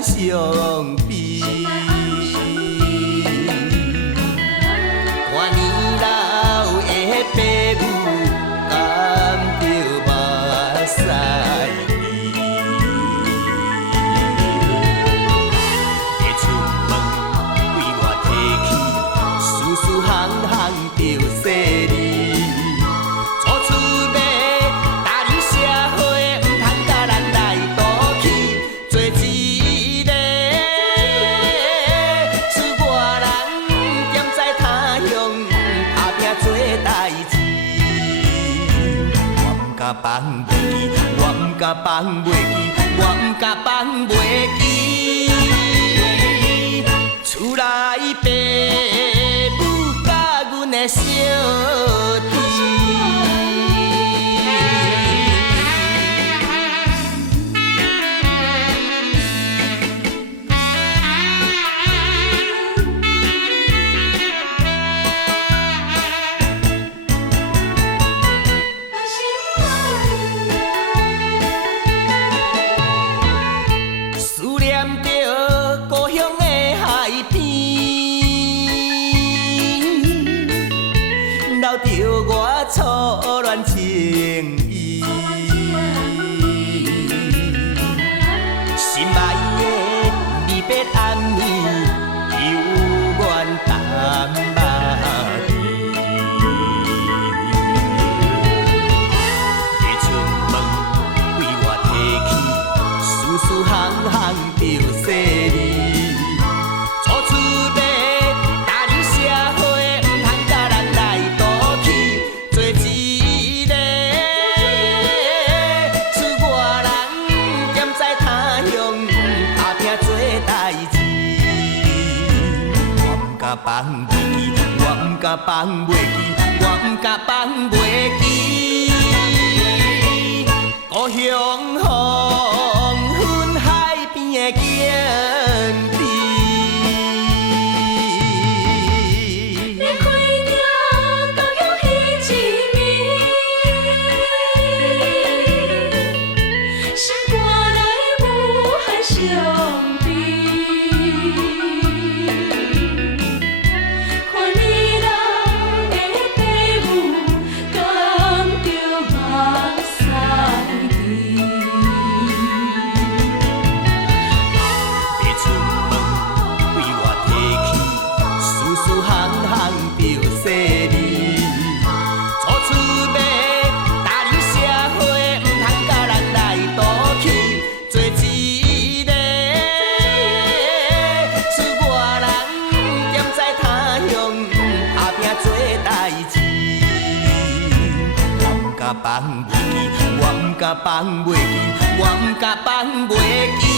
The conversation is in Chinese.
咱相比。看年老的爸母，甘着目屎滴。会出门为我提起，丝丝项项着细腻。初出马，大人社会唔通甲咱来赌气，做一个出外人踮在他乡打拼做代志。我唔敢放袂记，我唔敢放袂记，我唔敢放袂记。厝内爸母甲阮的小弟。思念着故乡的海边，留着我初恋情意。心爱的离别暗暝，犹原淡目滴。会出门为我提起，丝丝项项着细腻。初出马，大人社会唔通甲咱来赌气，做一个出外人踮在他乡打拼做代志。我唔敢放袂记，我唔敢放袂记，我唔敢放袂记。故乡黄昏海边的景致。免开着故乡彼一面，心肝内无限伤悲。看年老的爸母，甘着目屎滴。会出门为我提起，丝丝项项着细腻。初出马，大人社会唔通甲咱来赌气，做一个出外人踮在他乡打拼做代志。我唔敢放袂记，我唔敢放袂记，我唔敢放袂记。